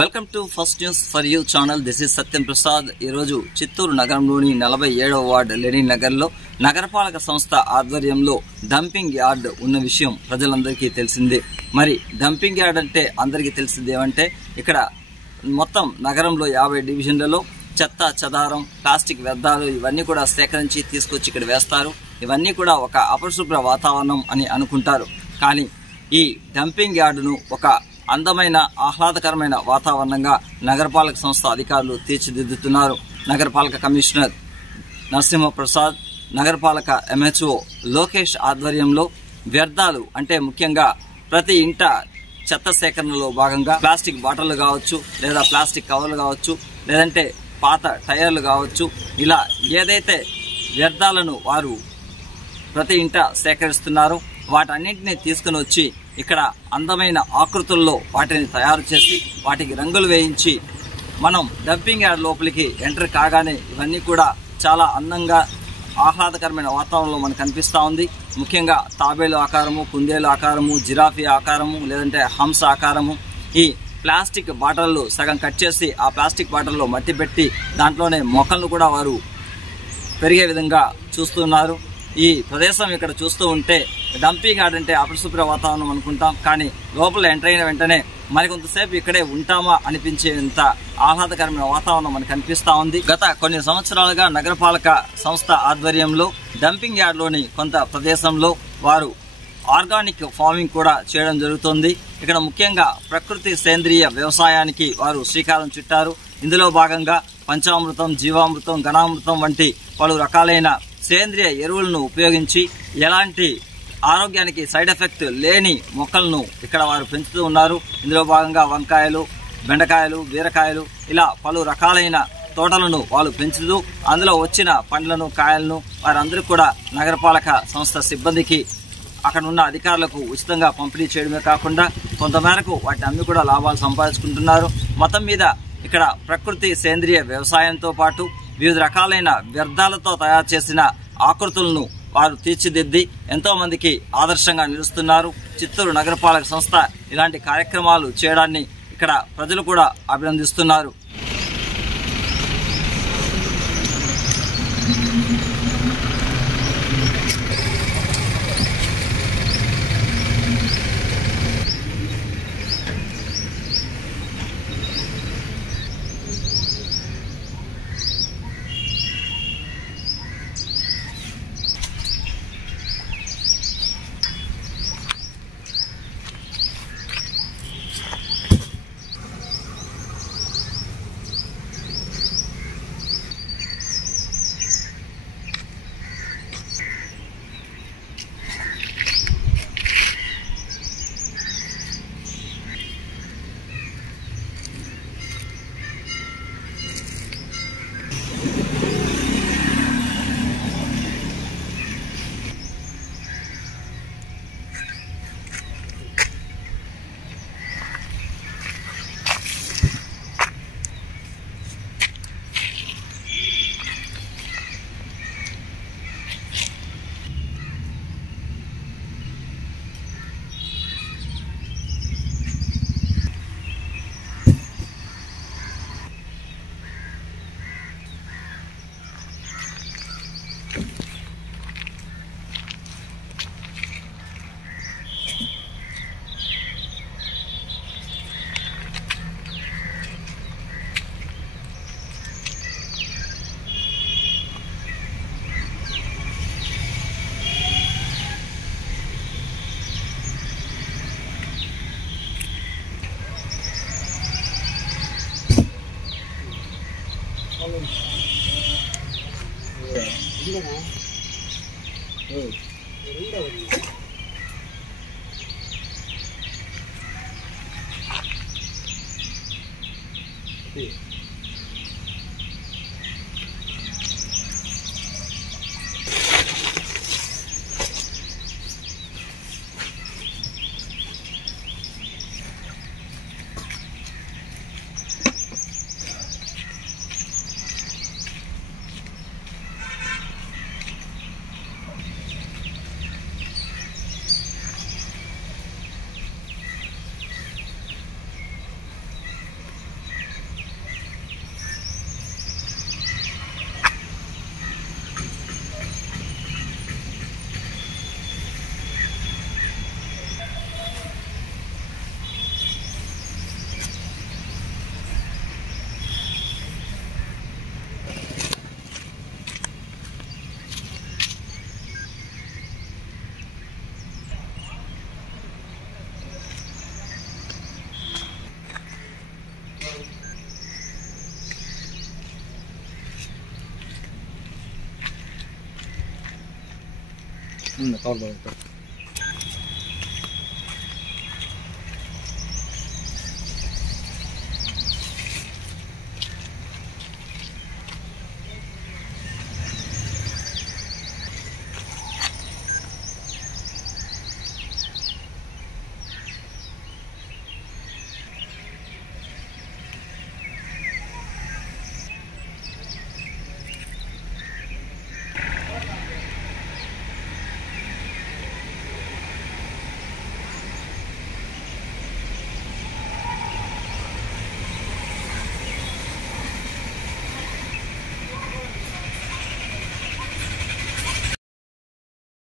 Welcome to first news for you channel. This is Satyam Prasad. ఈరోజు చిత్తూరు నగరంలోని 47వ ward Lenin నగర్లో నగరపాలక సంస్థ ఆధ్వర్యంలో డంపింగ్ యార్డ్ ఉన్న విషయం ప్రజలందరికీ తెలిసిందే. మరి డంపింగ్ యార్డ్ అంటే అందరికీ తెలిసింది ఏమంటే ఇక్కడ మొత్తం నగరంలో 50 డివిజన్లలో చెత్త చెదారం ప్లాస్టిక్ వ్యర్థాలు ఇవన్నీ కూడా సేకరించి తీసుకొచ్చి ఇక్కడ వేస్తారు. ఇవన్నీ కూడా ఒక అపరిశుభ్ర వాతావరణం అని అనుకుంటారు. కానీ ఈ డంపింగ్ యార్డును ఒక అందమైన ఆహ్లాదకరమైన వాతావరణంగా నగరపాలక సంస్థ అధికారులు తీర్చిదిద్దుతున్నారు. నగరపాలక కమిషనర్ నరసింహప్రసాద్, నగరపాలక ఎంహెచ్ఓ లోకేష్ ఆధ్వర్యంలో వ్యర్థాలు అంటే ముఖ్యంగా ప్రతి ఇంట చెత్త సేకరణలో భాగంగా ప్లాస్టిక్ బాటిళ్లు కావచ్చు, లేదా ప్లాస్టిక్ కవర్లు కావచ్చు, లేదంటే పాత టైర్లు కావచ్చు, ఇలా ఏదైతే వ్యర్థాలను వారు ప్రతి ఇంట సేకరిస్తున్నారో వాటన్నింటినీ తీసుకుని వచ్చి ఇక్కడ అందమైన ఆకృతుల్లో వాటిని తయారు చేసి వాటికి రంగులు వేయించి మనం డంపింగ్ యార్డ్ లోపలికి ఎంటర్ కాగానే ఇవన్నీ కూడా చాలా అందంగా ఆహ్లాదకరమైన వాతావరణంలో మనకు కనిపిస్తూ ఉంది. ముఖ్యంగా తాబేలు ఆకారము, కుందేలు ఆకారము, జిరాఫీ ఆకారము, లేదంటే హంస ఆకారము, ఈ ప్లాస్టిక్ బాటిళ్లు సగం కట్ చేసి ఆ ప్లాస్టిక్ బాటిల్లో మట్టి పెట్టి దాంట్లోనే మొక్కలను కూడా వారు పెరిగే విధంగా చూస్తున్నారు. ఈ ప్రదేశం ఇక్కడ చూస్తూ ఉంటే డంపింగ్ యార్డ్ అంటే అపరిశుభ్ర వాతావరణం అనుకుంటాం, కానీ లోపల ఎంటర్ అయిన వెంటనే మరికొంతసేపు ఇక్కడే ఉంటామా అనిపించేంత ఆహ్లాదకరమైన వాతావరణం మనకు కనిపిస్తూ ఉంది. గత కొన్ని సంవత్సరాలుగా నగరపాలక సంస్థ ఆధ్వర్యంలో డంపింగ్ యార్డ్లోని కొంత ప్రదేశంలో వారు ఆర్గానిక్ ఫార్మింగ్ కూడా చేయడం జరుగుతుంది. ఇక్కడ ముఖ్యంగా ప్రకృతి సేంద్రియ వ్యవసాయానికి వారు శ్రీకారం చుట్టారు. ఇందులో భాగంగా పంచామృతం, జీవామృతం, ఘనామృతం వంటి పలు రకాలైన సేంద్రియ ఎరువులను ఉపయోగించి ఎలాంటి ఆరోగ్యానికి సైడ్ ఎఫెక్ట్ లేని మొక్కలను ఇక్కడ వారు పెంచుతూ ఉన్నారు. ఇందులో భాగంగా వంకాయలు, బెండకాయలు, బీరకాయలు ఇలా పలు రకాలైన తోటలను వాళ్ళు పెంచుతూ అందులో వచ్చిన పండ్లను, కాయలను వారందరికీ కూడా నగరపాలక సంస్థ సిబ్బందికి అక్కడ ఉన్న అధికారులకు ఉచితంగా పంపిణీ చేయడమే కాకుండా కొంతమేరకు వాటిని అమ్మి కూడా లాభాలు సంపాదించుకుంటున్నారు. మొత్తం మీద ఇక్కడ ప్రకృతి సేంద్రియ వ్యవసాయంతో పాటు వివిధ రకాలైన వ్యర్థాలతో తయారు చేసిన ఆకృతులను వారు తీర్చిదిద్ది ఎంతో మందికి ఆదర్శంగా నిలుస్తున్నారు. చిత్తూరు నగరపాలక సంస్థ ఇలాంటి కార్యక్రమాలు చేయడాన్ని ఇక్కడ ప్రజలు కూడా అభినందిస్తున్నారు. కవర్ బాగుంటుంది.